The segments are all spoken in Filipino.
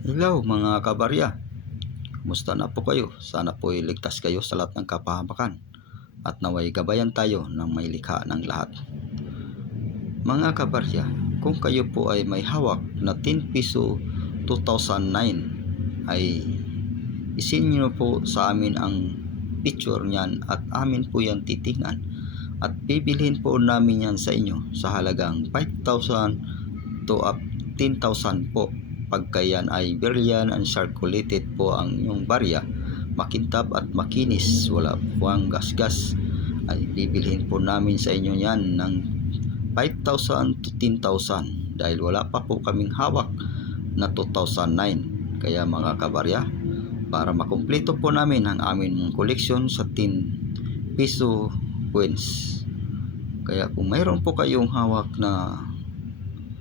Hello mga kabarya, kumusta na po kayo? Sana po ligtas kayo sa lahat ng kapahamakan at naway gabayan tayo ng may likha ng lahat. Mga kabarya, kung kayo po ay may hawak na 10 piso 2009 ay isinyo po sa amin ang picture niyan at amin po yan titingnan at bibilhin po namin yan sa inyo sa halagang 5,000 to up 10,000 po. Pagka yan ay brilliant and circulated po ang inyong barya, makintab at makinis, wala po ang gasgas, ay bibilhin po namin sa inyo yan ng 5,000 to 10,000 dahil wala pa po kaming hawak na 2009. Kaya mga kabarya, para makumpleto po namin ang aming koleksyon sa 10 piso coins, kaya kung mayroon po kayong hawak na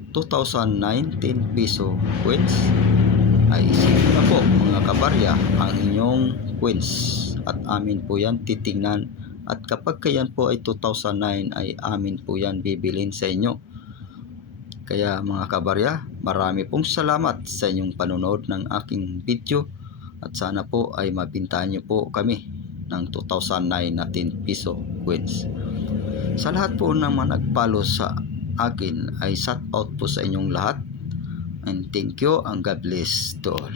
2009 10 piso coins ay isipin na po mga kabarya ang inyong coins at amin po yan titingnan, at kapag kayan po ay 2009 ay amin po yan bibilin sa inyo. Kaya mga kabarya, marami pong salamat sa inyong panonood ng aking video at sana po ay mabintahan nyo po kami ng 2009 na 10 piso coins. Sa lahat po naman nagpalo sa akin ay shout out po sa inyong lahat, and thank you and God bless to all.